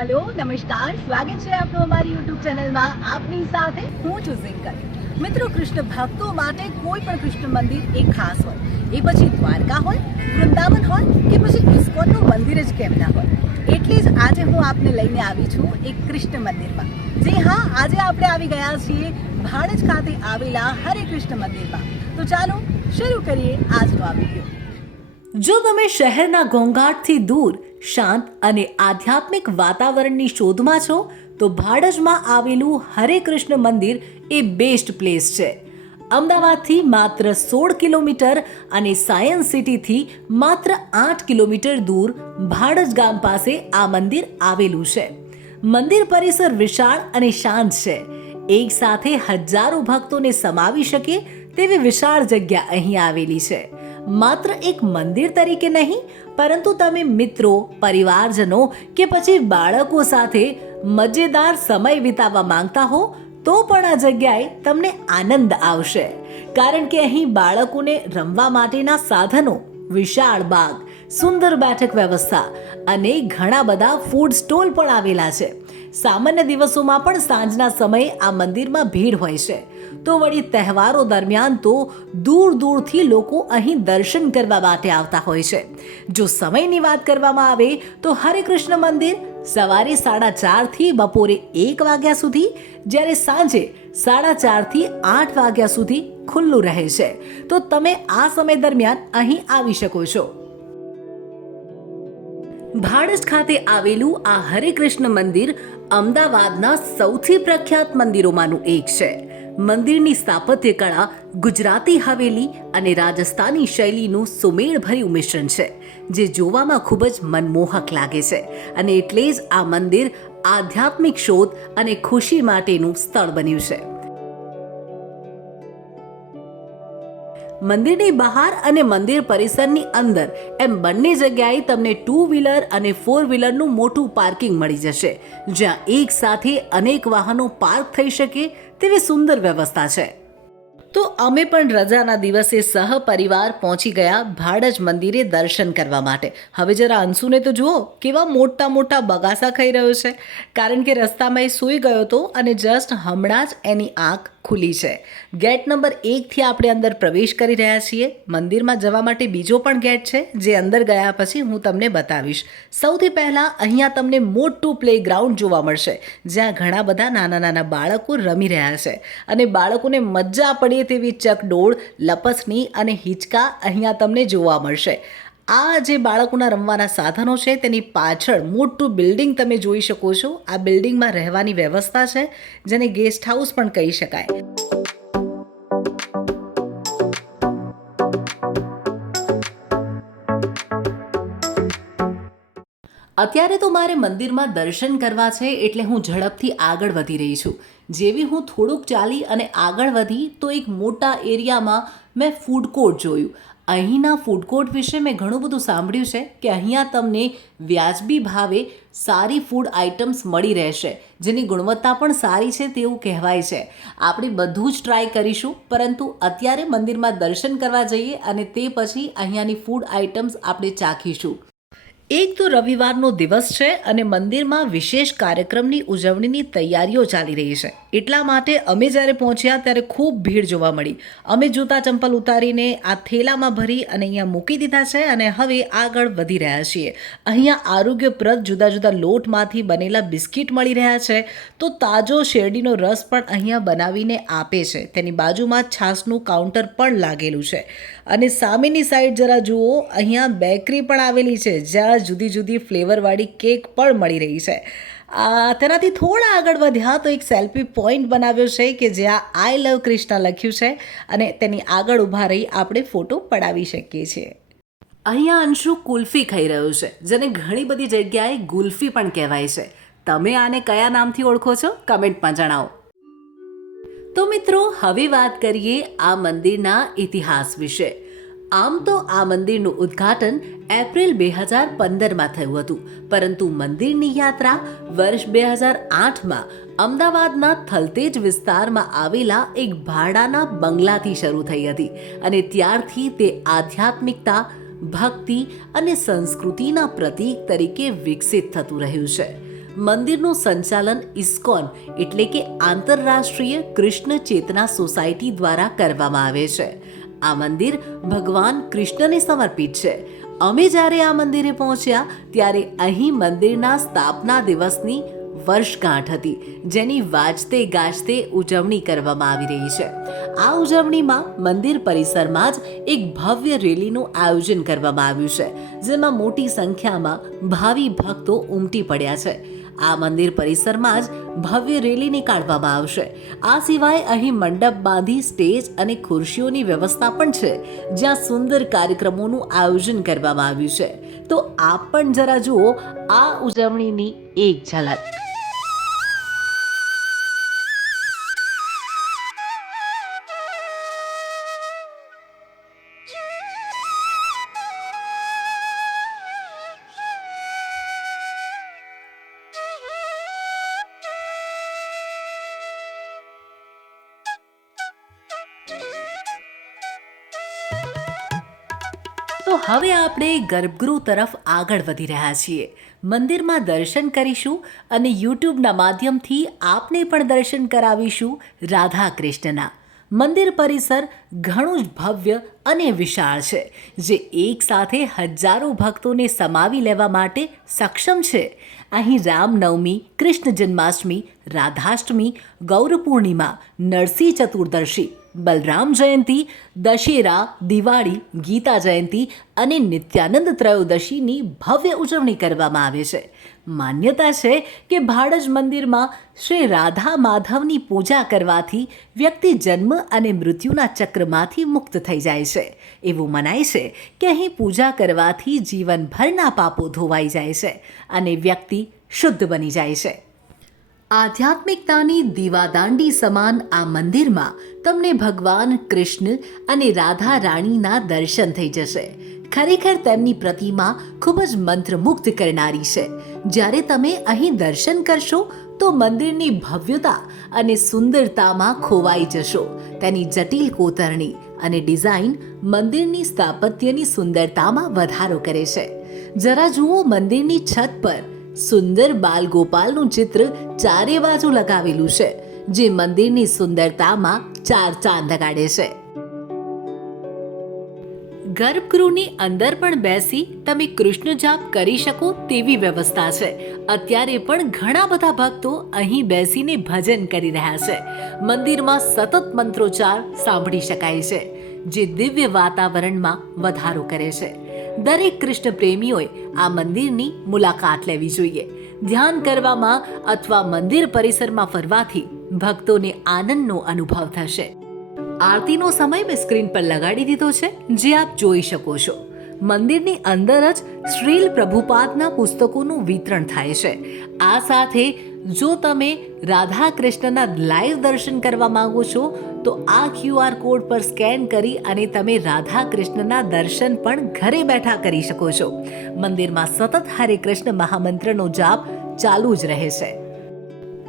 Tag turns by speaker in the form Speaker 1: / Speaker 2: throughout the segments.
Speaker 1: Hello, નમસ્કાર. સ્વાગત છે આપનું અમારી યુટ્યુબ ચેનલમાં. આપની સાથે હું છું ઝિંકલ. મિત્રો, કૃષ્ણ ભક્તો માટે કોઈ પણ કૃષ્ણ મંદિર એક ખાસ હોય. એ પછી દ્વારકા હોય, વૃંદાવન હોય, કે પછી ઇસ્કોનનું મંદિર જ કેમ ના હોય. એટલે જ આજે હું આપને લઈને આવી છું એક કૃષ્ણ મંદિરમાં. જે હા, આજે આપણે આવી ગયા છીએ ભાડજ ખાતે આવેલા હરે કૃષ્ણ મંદિરમાં. તો ચાલો, શરૂ કરીએ આજનો આ વીડિયો.
Speaker 2: જો તમે શહેરના ઘોંઘાટથી દૂર શાંત અને આધ્યાત્મિક વાતાવરણની શોધમાં છો, તો ભાડજમાં આવેલું હરે કૃષ્ણ મંદિર એ બેસ્ટ પ્લેસ છે. અમદાવાદથી માત્ર સોળ કિલોમીટર અને સાયન્સ સિટીથી માત્ર આઠ કિલોમીટર દૂર ભાડજ ગામ પાસે આ મંદિર આવેલું છે. મંદિર પરિસર વિશાળ અને શાંત છે. એક સાથે હજારો ભક્તોને સમાવી શકે તેવી વિશાળ જગ્યા અહીં આવેલી છે. માત્ર એક મંદિર તરીકે નહીં, પરંતુ તમે મિત્રો, પરિવારજનો કે પછી બાળકો સાથે મજેદાર સમય વિતાવવા માંગતા હો, તો પણ આ જગ્યાએ તમને આનંદ આવશે. કારણ કે અહીં બાળકોને રમવા માટેના સાધનો, વિશાળ બાગ, સુંદર બેઠક વ્યવસ્થા અને ઘણા બધા ફૂડ સ્ટોલ પણ આવેલા છે. સામાન્ય દિવસોમાં પણ સાંજના સમયે આ મંદિરમાં ભીડ હોય છે. તો વળી તહેવારો દરમિયાન તો દૂર દૂરથી લોકો અહીં દર્શન કરવા માટે આવતા હોય છે. જો સમયની વાત કરવામાં આવે તો હરે કૃષ્ણ મંદિર સવારે સાડા ચારથી બપોરે એક વાગ્યા સુધી, જ્યારે સાંજે સાડા ચારથી આઠ વાગ્યા સુધી ખુલ્લું રહે છે. તો તમે આ સમય દરમિયાન અહીં આવી શકો છો. ભાડજ ખાતે આવેલું આ હરે કૃષ્ણ મંદિર અમદાવાદના સૌથી પ્રખ્યાત મંદિરોમાંનું એક છે. મંદિરની સ્થાપત્ય કળા ગુજરાતી હવેલી અને રાજસ્થાની શૈલીનું સુમેળભર્યું મિશ્રણ છે, જે જોવામાં ખૂબ જ મનમોહક લાગે છે. અને એટલે જ આ મંદિર આધ્યાત્મિક શોધ અને ખુશી માટેનું સ્થળ બન્યું છે. મંદિરની બહાર અને મંદિર પરિસરની અંદર એમ બંને જગ્યાએ તમને ટુ વ્હીલર અને ફોર વ્હીલરનું મોટું પાર્કિંગ મળી જશે, જ્યાં એક સાથે અનેક વાહનો પાર્ક થઈ શકે તેવી સુંદર વ્યવસ્થા છે. તો અમે પણ રજાના દિવસે સહપરિવાર પહોંચી ગયા ભાડજ મંદિરે દર્શન કરવા માટે. હવે જરા અંશુને તો જુઓ, કેવા મોટા મોટા બગાસા ખાઈ રહ્યો છે. કારણ કે રસ્તામાં એ સૂઈ ગયો હતો અને જસ્ટ હમણાં જ એની આંખ ખુલી છે. ગેટ નંબર એકથી આપણે અંદર પ્રવેશ કરી રહ્યા છીએ. મંદિરમાં જવા માટે બીજો પણ ગેટ છે, જે અંદર ગયા પછી હું તમને બતાવીશ. સૌથી પહેલાં અહીંયા તમને મોટું પ્લેગ્રાઉન્ડ જોવા મળશે, જ્યાં ઘણા બધા નાના નાના બાળકો રમી રહ્યા છે. અને બાળકોને મજા પડે તેવી ચકડોળ, લપસણી અને હિંચકા અહીંયા તમને જોવા મળશે. આ જે બાળકોના રમવાના સાધનો છે, તેની પાછળ મોટું બિલ્ડિંગ તમે જોઈ શકો છો. આ બિલ્ડિંગમાં રહેવાની વ્યવસ્થા છે, જેને ગેસ્ટ હાઉસ પણ કહી શકાય. અત્યારે તો મારે મંદિરમાં દર્શન કરવા છે એટલે હું ઝડપથી આગળ વધી રહી છું. જેવી હું થોડુંક ચાલી અને આગળ વધી, તો એક મોટા એરિયામાં મેં ફૂડ કોર્ટ જોયું. અહીંના ફૂડ કોર્ટ વિશે મેં ઘણું બધું સાંભળ્યું છે કે અહીંયા તમને વ્યાજબી ભાવે સારી ફૂડ આઇટમ્સ મળી રહેશે, જેની ગુણવત્તા પણ સારી છે તેવું કહેવાય છે. આપણે બધું જ ટ્રાય કરીશું, પરંતુ અત્યારે મંદિરમાં દર્શન કરવા જઈએ અને તે પછી અહીંયાની ફૂડ આઇટમ્સ આપણે ચાખીશું. એક તો રવિવારનો દિવસ છે અને મંદિરમાં વિશેષ કાર્યક્રમની ઉજવણીની તૈયારીઓ ચાલી રહી છે. એટલા માટે અમે જ્યારે પહોંચ્યા ત્યારે ખૂબ ભીડ જોવા મળી. અમે જૂતા ચંપલ ઉતારીને આ થેલામાં ભરી અને અહીંયા મૂકી દીધા છે અને હવે આગળ વધી રહ્યા છીએ. અહીંયા આરોગ્યપ્રદ જુદા જુદા લોટમાંથી બનેલા બિસ્કિટ મળી રહ્યા છે. તો તાજો શેરડીનો રસ પણ અહીંયા બનાવીને આપે છે. તેની બાજુમાં છાસનું કાઉન્ટર પણ લાગેલું છે. અને સામેની સાઈડ જરા જુઓ, અહીંયા બેકરી પણ આવેલી છે. જ્યાં જુદી જુદી ફ્લેવરવાળી કેક પણ મળી રહી છે. તેનાથી થોડા આગળ વધ્યા તો એક સેલ્ફી પોઈન્ટ બનાવ્યો છે કે જ્યાં આઈ લવ કૃષ્ણા લખ્યું છે અને તેની આગળ ઊભા રહી આપણે ફોટો પડાવી શકીએ છીએ. અહીંયા અંશુ કુલ્ફી ખાઈ રહ્યો છે, જેને ઘણી બધી જગ્યાએ ગુલ્ફી પણ કહેવાય છે. તમે આને કયા નામથી ઓળખો છો? કમેન્ટમાં જણાવો. તો મિત્રો, હવે વાત કરીએ આ મંદિરના ઇતિહાસ વિશે. આમ તો આ મંદિરનું ઉદ્ઘાટન એપ્રિલ બે હજાર પંદરમાં થયું હતું. પરંતુ મંદિરની યાત્રા વર્ષ બે હજાર આઠમાં અમદાવાદના થલતેજ વિસ્તારમાં આવેલા એક ભાડાના બંગલાથી શરૂ થઈ હતી અને ત્યારથી તે આધ્યાત્મિકતા, ભક્તિ અને સંસ્કૃતિના પ્રતીક તરીકે વિકસિત થતું રહ્યું છે. મંદિરનું સંચાલન ઇસ્કોન એટલે કે આંતરરાષ્ટ્રીય કૃષ્ણ ચેતના સોસાયટી દ્વારા કરવામાં આવે છે. આ મંદિર ભગવાન કૃષ્ણને સમર્પિત છે. અમે જ્યારે આ મંદિરે પહોંચ્યા, ત્યારે અહીં મંદિરના સ્થાપના દિવસની વર્ષગાંઠ હતી, જેની વાજતે ગાજતે ઉજવણી કરવામાં આવી રહી છે. આ ઉજવણીમાં મંદિર પરિસરમાં જ એક ભવ્ય રેલીનું આયોજન કરવામાં આવ્યું છે, જેમાં મોટી સંખ્યામાં ભાવિ ભક્તો ઉમટી પડ્યા છે. આ મંદિર પરિસરમાં જ ભવ્ય રેલી નીકાળવામાં આવશે. આ સિવાય અહીં મંડપ બાંધી સ્ટેજ અને ખુરશીઓની વ્યવસ્થા પણ છે, જ્યાં સુંદર કાર્યક્રમોનું આયોજન કરવામાં આવ્યું છે. તો આપ પણ જરા જુઓ, આ ઉજવણીની એક ઝલક. હવે આપણે ગર્ભગૃહ તરફ આગળ વધી રહ્યા છીએ. મંદિરમાં દર્શન કરીશું અને યુટ્યુબના માધ્યમથી આપને પણ દર્શન કરાવીશું રાધા કૃષ્ણના મંદિર પરિસર ઘણું જ ભવ્ય અને વિશાળ છે, જે એક સાથે હજારો ભક્તોને સમાવી લેવા માટે સક્ષમ છે. અહીં રામનવમી, કૃષ્ણ જન્માષ્ટમી, રાધાષ્ટમી ગૌર પૂર્ણિમા નરસિંહ ચતુર્દશી બલરામ જયંતી, દશેરા, દિવાળી, ગીતા જયંતી અને નિત્યાનંદ ત્રયોદશીની ભવ્ય ઉજવણી કરવામાં આવે છે. માન્યતા છે કે ભાડજ મંદિરમાં શ્રી રાધા માધવની પૂજા કરવાથી વ્યક્તિ જન્મ અને મૃત્યુના ચક્રમાંથી મુક્ત થઈ જાય છે. એવું મનાય છે કે અહીં પૂજા કરવાથી જીવનભરના પાપો ધોવાઈ જાય છે અને વ્યક્તિ શુદ્ધ બની જાય છે. આધ્યાત્મિકતાની દીવાદાંડી સમાન આ મંદિરમાં તમને ભગવાન કૃષ્ણ અને રાધા રાણીના દર્શન થઈ જશે. ખરેખર તેમની પ્રતિમા ખૂબ જ મંત્રમુગ્ધ કરનારી છે. જ્યારે તમે અહીં દર્શન કરશો, તો મંદિરની ભવ્યતા અને સુંદરતામાં ખોવાઈ જશો. તેની જટિલ કોતરણી અને ડિઝાઇન મંદિરની સ્થાપત્યની સુંદરતામાં વધારો કરે છે. જરા જુઓ મંદિરની છત પર સુંદર બાલગોપાલનું ચિત્ર ચારે બાજુ લગાવેલું છે, જે મંદિરની સુંદરતામાં ચાર ચાંદ લગાડે છે. ગર્ભગૃહની અંદર પણ બેસી તમે કૃષ્ણ જાપ કરી શકો તેવી વ્યવસ્થા છે. અત્યારે પણ ઘણા બધા ભક્તો અહીં બેસીને ભજન કરી રહ્યા છે. મંદિરમાં સતત મંત્રોચ્ચાર સાંભળી શકાય છે, જે દિવ્ય વાતાવરણમાં વધારો કરે છે. દરેક કૃષ્ણ પ્રેમીઓએ આ મંદિરની મુલાકાત લેવી જોઈએ. ધ્યાન કરવામાં અથવા મંદિર પરિસરમાં ફરવાથી ભક્તોને આનંદનો અનુભવ થશે. આરતીનો સમય મેં સ્ક્રીન પર લગાડી દીધો છે, જે આપ જોઈ શકો છો. મંદિરની અંદર જ શ્રીલ પ્રભુપાદના પુસ્તકોનું વિતરણ થાય છે. આ સાથે જો તમે રાધા કૃષ્ણના લાઈવ દર્શન કરવા માંગો છો, તો આ ક્યુઆર કોડ પર સ્કેન કરી અને તમે રાધા કૃષ્ણના દર્શન પણ ઘરે બેઠા કરી શકો છો. મંદિરમાં સતત હરે કૃષ્ણ મહામંત્રનો જાપ ચાલુ જ રહે છે.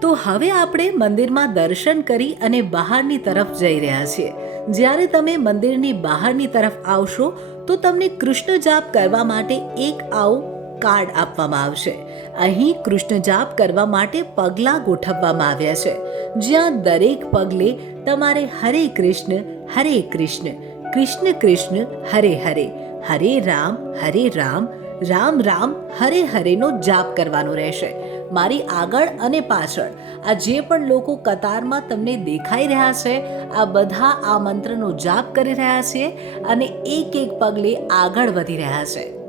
Speaker 2: તો હવે આપણે મંદિરમાં દર્શન કરી અને બહારની તરફ જઈ રહ્યા છીએ. જ્યારે તમે મંદિરની બહારની તરફ આવશો, તો તમને કૃષ્ણ જાપ કરવા માટે એક આવું કાર્ડ આપવામાં આવશે. અહીં કૃષ્ણ જાપ કરવા માટે પગલાં ગોઠવવામાં આવ્યા છે. જ્યાં દરેક પગલે તમારે હરે કૃષ્ણ હરે કૃષ્ણ કૃષ્ણ કૃષ્ણ, હરે હરે હરે રામ હરે રામ રામ રામ, હરે હરેનો જાપ કરવાનો રહેશે. મારી આગળ અને પાછળ, આ જે પણ લોકો કતારમાં તમને દેખાઈ રહ્યા છે, આ બધા આ મંત્રનો જાપ કરી રહ્યા છે અને એક એક પગલે આગળ વધી રહ્યા છે.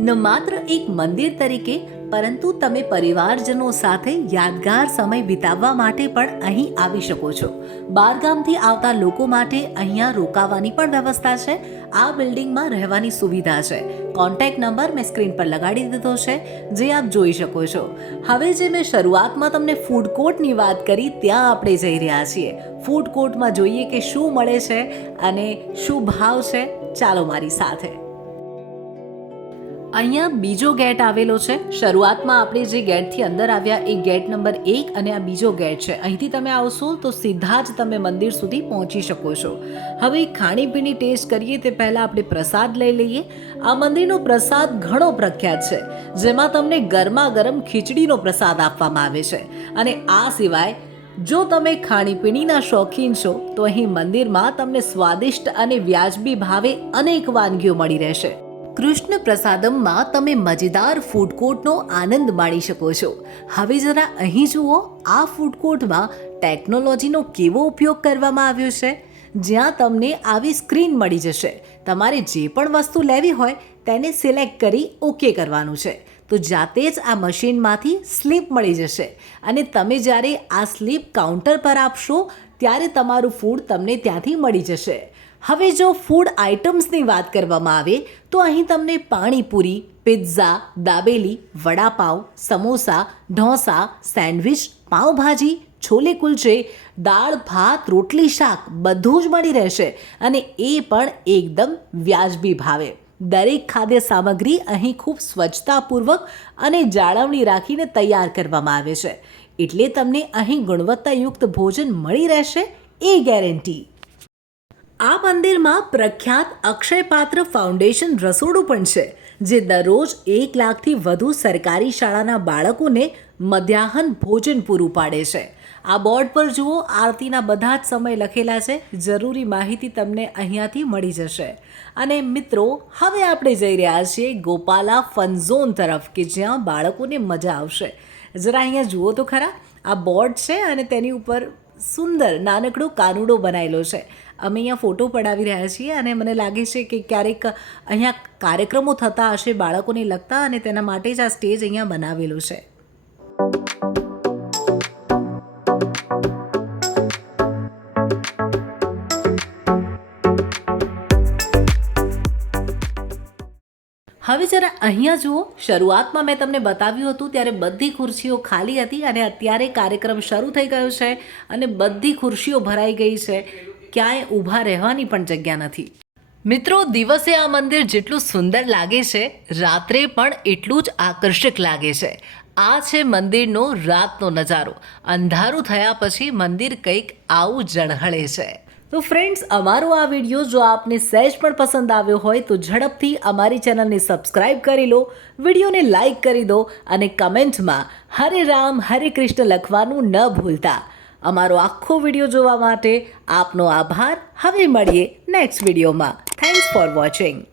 Speaker 2: ન માત્ર એક મંદિર તરીકે, પરંતુ તમે પરિવારજનો સાથે યાદગાર સમય વિતાવવા માટે પણ અહીં આવી શકો છો. બારગામથી આવતા લોકો માટે અહીંયા રોકાવાની પણ વ્યવસ્થા છે. આ બિલ્ડિંગમાં રહેવાની સુવિધા છે. કોન્ટેક્ટ નંબર મેં સ્ક્રીન પર લગાડી દીધો છે, જે આપ જોઈ શકો છો. હવે જે મેં શરૂઆતમાં તમને ફૂડ કોર્ટની વાત કરી, ત્યાં આપણે જઈ રહ્યા છીએ. ફૂડ કોર્ટમાં જોઈએ કે શું મળે છે અને શું ભાવ છે, ચાલો મારી સાથે. અહીંયા બીજો ગેટ આવેલો છે. શરૂઆતમાં આપણે જે ગેટથી અંદર આવ્યા એ ગેટ નંબર એક અને આ બીજો ગેટ છે. અહીંથી તમે આવશો તો સીધા જ તમે મંદિર સુધી પહોંચી શકો છો. હવે ખાણીપીણી ટેસ્ટ કરીએ તે પહેલાં આપણે પ્રસાદ લઈ લઈએ. આ મંદિરનો પ્રસાદ ઘણો પ્રખ્યાત છે, જેમાં તમને ગરમા ગરમ ખીચડીનો પ્રસાદ આપવામાં આવે છે. અને આ સિવાય, જો તમે ખાણીપીણીના શોખીન છો, તો અહીં મંદિરમાં તમને સ્વાદિષ્ટ અને વ્યાજબી ભાવે અનેક વાનગીઓ મળી રહેશે. કૃષ્ણ પ્રસાદમમાં તમે મજેદાર ફૂડ કોર્ટનો આનંદ માણી શકો છો. હવે જરા અહીં જુઓ, આ ફૂડ કોર્ટમાં ટેકનોલોજીનો કેવો ઉપયોગ કરવામાં આવ્યો છે. જ્યાં તમને આવી સ્ક્રીન મળી જશે. તમારે જે પણ વસ્તુ લેવી હોય, તેને સિલેક્ટ કરી ઓકે કરવાનું છે. તો જાતે જ આ મશીનમાંથી સ્લીપ મળી જશે. અને તમે જ્યારે આ સ્લીપ કાઉન્ટર પર આપશો, ત્યારે તમારું ફૂડ તમને ત્યાંથી મળી જશે. હવે જો ફૂડ આઇટમ્સની વાત કરવામાં આવે, તો અહીં તમને પાણીપુરી પિઝા દાબેલી વડાપાઉ સમોસા, ઢોસા, સેન્ડવિચ, પાઉંભાજી, છોલે કુલચે, દાળ, ભાત, રોટલી, શાક બધું જ મળી રહેશે અને એ પણ એકદમ વ્યાજબી ભાવે. દરેક ખાદ્ય સામગ્રી અહીં ખૂબ સ્વચ્છતાપૂર્વક અને જાળવણી રાખીને તૈયાર કરવામાં આવે છે. એટલે તમને અહીં ગુણવત્તાયુક્ત ભોજન મળી રહેશે, એ ગેરંટી. આ મંદિરમાં પ્રખ્યાત અક્ષયપાત્ર ફાઉન્ડેશન રસોડું પણ છે, જે દરરોજ એક લાખથી વધુ સરકારી શાળાના બાળકોને મધ્યાહન ભોજન પૂરું પાડે છે. આ બોર્ડ પર જુઓ, આરતીના બધા જ સમય લખેલા છે. જરૂરી માહિતી તમને અહીંયાથી મળી જશે. અને મિત્રો, હવે આપણે જઈ રહ્યા છીએ ગોપાલા ફન ઝોન તરફ, કે જ્યાં બાળકોને મજા આવશે. જરા અહીંયા જુઓ તો ખરા, આ બોર્ડ છે અને તેની ઉપર સુંદર નાનકડો કાનુડો બનાવેલો છે. અમે અહીંયા ફોટો પડાવી રહ્યા છીએ અને મને લાગે છે કે ક્યારેક અહીંયા કાર્યક્રમો થતા હશે બાળકોને લગતા અને તેના માટે જ આ સ્ટેજ અહીંયા બનાવેલો છે. હવે જરા અહીંયા જુઓ, શરૂઆતમાં મેં તમને બતાવ્યું હતું ત્યારે બધી ખુરશીઓ ખાલી હતી અને અત્યારે કાર્યક્રમ શરૂ થઈ ગયો છે અને બધી ખુરશીઓ ભરાઈ ગઈ છે. ક્યાંય ઊભા રહેવાની પણ જગ્યા નથી. મિત્રો, દિવસે આ મંદિર જેટલું સુંદર લાગે છે, રાત્રે પણ એટલું જ આકર્ષક લાગે છે. આ છે મંદિરનો રાતનો નજારો. અંધારું થયા પછી મંદિર કંઈક આવું ઝળહળે છે. તો ફ્રેન્ડ્સ અમારો આ વીડિયો જો આપને સહેજ પણ પસંદ આવ્યો હોય તો ઝડપથી અમારી ચેનલને સબસ્ક્રાઇબ કરી લો, વિડીયોને લાઇક કરી દો અને કમેન્ટમાં હરે રામ, હરે કૃષ્ણ લખવાનું ન ભૂલતા. અમારો આખો વીડિયો જોવા માટે આપનો આભાર. હવે મળીએ નેક્સ્ટ વિડીયોમાં. Thanks for watching